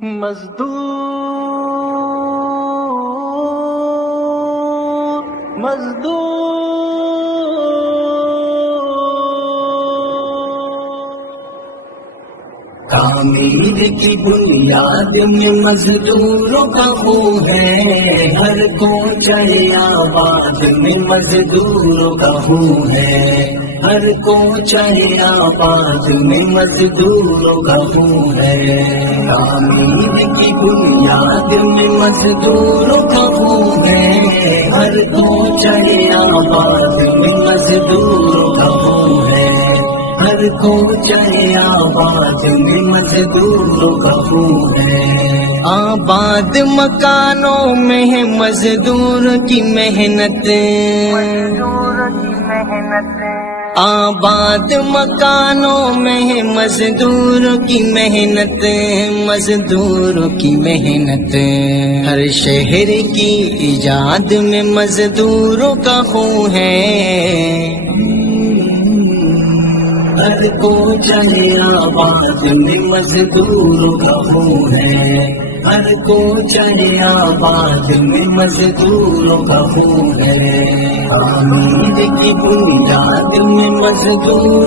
مزدور تعمیر کی بنیاد میں مزدوروں کا خون ہے، ہر کوچہ آباد میں مزدوروں کا خون ہے، ہر کوچہ آباد میں مزدوروں کا خون ہے۔ تعمیر کی بنیاد میں مزدوروں کا خون ہے، ہر کوچہ آباد میں مزدوروں کا خون ہے، ہر کوچہ آباد میں مزدوروں کا خون ہے۔ آباد مکانوں میں ہے مزدور کی محنت، آباد مکانوں میں ہے مزدور کی محنت، مزدور کی محنت، ہر شہر کی ایجاد میں مزدوروں کا خون ہے۔ ہر کوچہ آباد میں مزدوروں کا خون ہے، ہر کوچہ آباد میں مزدوروں کا خون ہے۔ تعمیر کی بنیاد میں مزدور